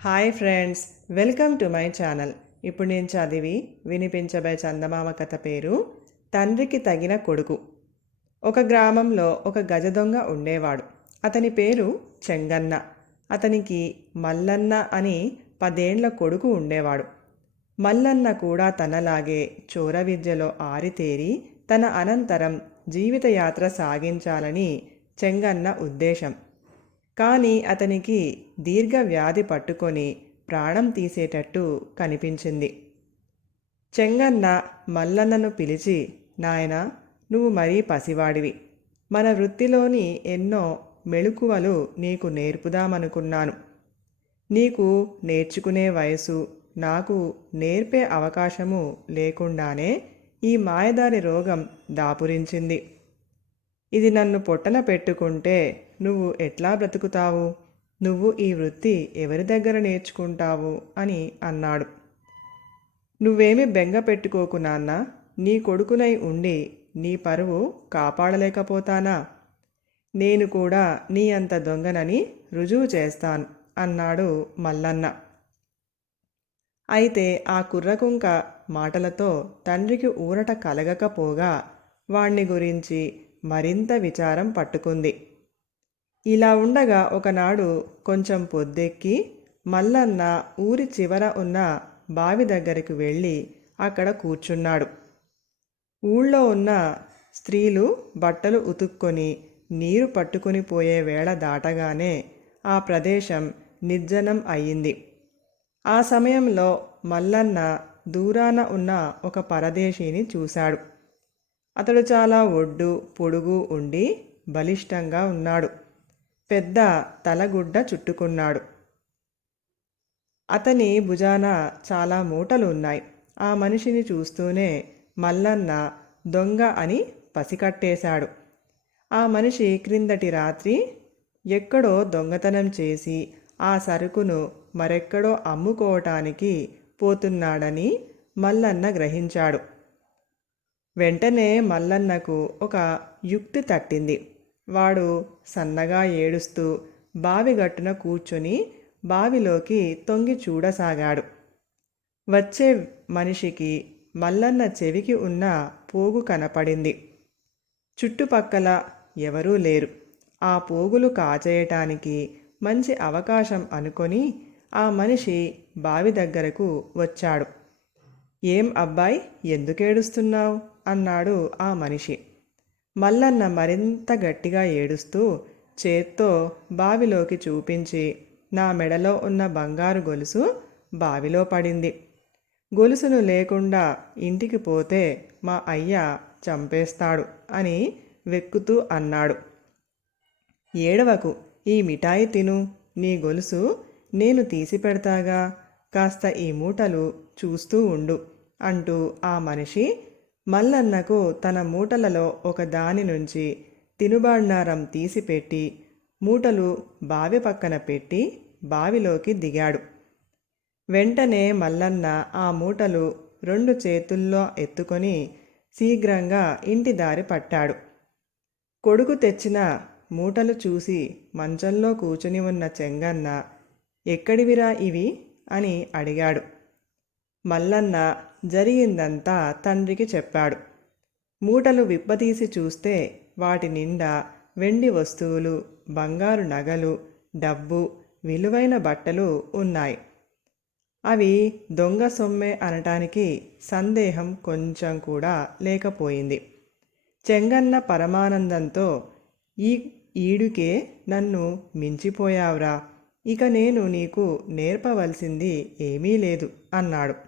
Hi friends welcome to my channel. ఇప్పుడు నేను చదివి వినిపించబే చందమామ కథ పేరు తండ్రికి తగిన కొడుకు. ఒక గ్రామంలో ఒక గజ దొంగ ఉండేవాడు. అతని పేరు చెంగన్న. అతనికి మల్లన్న అని పదేండ్ల కొడుకు ఉండేవాడు. మల్లన్న కూడా తనలాగే చోర విద్యలో ఆరితేరి తన అనంతరం జీవితయాత్ర సాగించాలని చెంగన్న ఉద్దేశం. కానీ అతనికి దీర్ఘ వ్యాధి పట్టుకొని ప్రాణం తీసేటట్టు కనిపించింది. చెంగన్న మల్లన్నను పిలిచి నాయన నువ్వు మరీ పసివాడివి. మన వృత్తిలోని ఎన్నో మెళుకువలు నీకు నేర్పుదామనుకున్నాను. నీకు నేర్చుకునే వయసు నాకు నేర్పే అవకాశము లేకుండానే ఈ మాయదారి రోగం దాపురించింది. ఇది నన్ను పొట్టన పెట్టుకుంటే నువ్వు ఎట్లా బ్రతుకుతావు? నువ్వు ఈ వృత్తి ఎవరి దగ్గర నేర్చుకుంటావు? అని అన్నాడు. నువ్వేమి బెంగ పెట్టుకోకు నాన్న. నీ కొడుకునై ఉండి నీ పరువు కాపాడలేకపోతానా? నేను కూడా నీ అంత దొంగనని రుజువు చేస్తాను అన్నాడు మల్లన్న. అయితే ఆ కుర్రకుంక మాటలతో తండ్రికి ఊరట కలగకపోగా వాణ్ణి గురించి మరింత విచారం పట్టుకుంది. ఇలా ఉండగా ఒకనాడు కొంచెం పొద్దెక్కి మల్లన్న ఊరి చివర ఉన్న బావి దగ్గరికి వెళ్ళి అక్కడ కూర్చున్నాడు. ఊళ్ళో ఉన్న స్త్రీలు బట్టలు ఉతుక్కొని నీరు పట్టుకుని పోయే వేళ దాటగానే ఆ ప్రదేశం నిర్జనం అయ్యింది. ఆ సమయంలో మల్లన్న దూరాన ఉన్న ఒక పరదేశీని చూశాడు. అతడు చాలా ఒడ్డు పొడుగు ఉండి బలిష్టంగా ఉన్నాడు. పెద్ద తలగుడ్డ చుట్టుకున్నాడు. అతని భుజాన చాలా మూటలు ఉన్నాయి. ఆ మనిషిని చూస్తూనే మల్లన్న దొంగ అని పసికట్టేశాడు. ఆ మనిషి క్రిందటి రాత్రి ఎక్కడో దొంగతనం చేసి ఆ సరుకును మరెక్కడో అమ్ముకోవటానికి పోతున్నాడని మల్లన్న గ్రహించాడు. వెంటనే మల్లన్నకు ఒక యుక్తి తట్టింది. వాడు సన్నగా ఏడుస్తూ బావి గట్టున కూర్చొని బావిలోకి తొంగి చూడసాగాడు. వచ్చే మనిషికి మల్లన్న చెవికి ఉన్న పోగు కనపడింది. చుట్టుపక్కల ఎవరూ లేరు. ఆ పోగులు కాచేయటానికి మంచి అవకాశం అనుకొని ఆ మనిషి బావి దగ్గరకు వచ్చాడు. ఏం అబ్బాయి ఎందుకేడుస్తున్నావు? అన్నాడు ఆ మనిషి. మల్లన్న మరింత గట్టిగా ఏడుస్తూ చేత్తో బావిలోకి చూపించి నా మెడలో ఉన్న బంగారు గొలుసు బావిలో పడింది. గొలుసును లేకుండా ఇంటికి పోతే మా అయ్య చంపేస్తాడు అని వెక్కుతూ అన్నాడు. ఏడవకు ఈ మిఠాయి తిను నీ గొలుసు నేను తీసి పెడతాగా కాస్త ఈ మూటలు చూస్తూ ఉండు అంటూ ఆ మనిషి మల్లన్నకు తన మూటలలో ఒక దాని నుంచి తినుబాండారం తీసిపెట్టి మూటలు బావి పక్కన పెట్టి బావిలోకి దిగాడు. వెంటనే మల్లన్న ఆ మూటలు రెండు చేతుల్లో ఎత్తుకొని శీఘ్రంగా ఇంటి దారి పట్టాడు. కొడుకు తెచ్చిన మూటలు చూసి మంచంలో కూచుని ఉన్న చెంగన్న ఎక్కడివిరా ఇవి? అని అడిగాడు. మల్లన్న జరిగిందంతా తండ్రికి చెప్పాడు. మూటలు విప్పదీసి చూస్తే వాటి నిండా వెండి వస్తువులు బంగారు నగలు డబ్బు విలువైన బట్టలు ఉన్నాయి. అవి దొంగ సొమ్మే అనటానికి సందేహం కొంచెం కూడా లేకపోయింది. చెంగన్న పరమానందంతో ఈ ఈడుకే నన్ను మించిపోయావురా ఇక నేను నీకు నేర్పవలసింది ఏమీ లేదు అన్నాడు.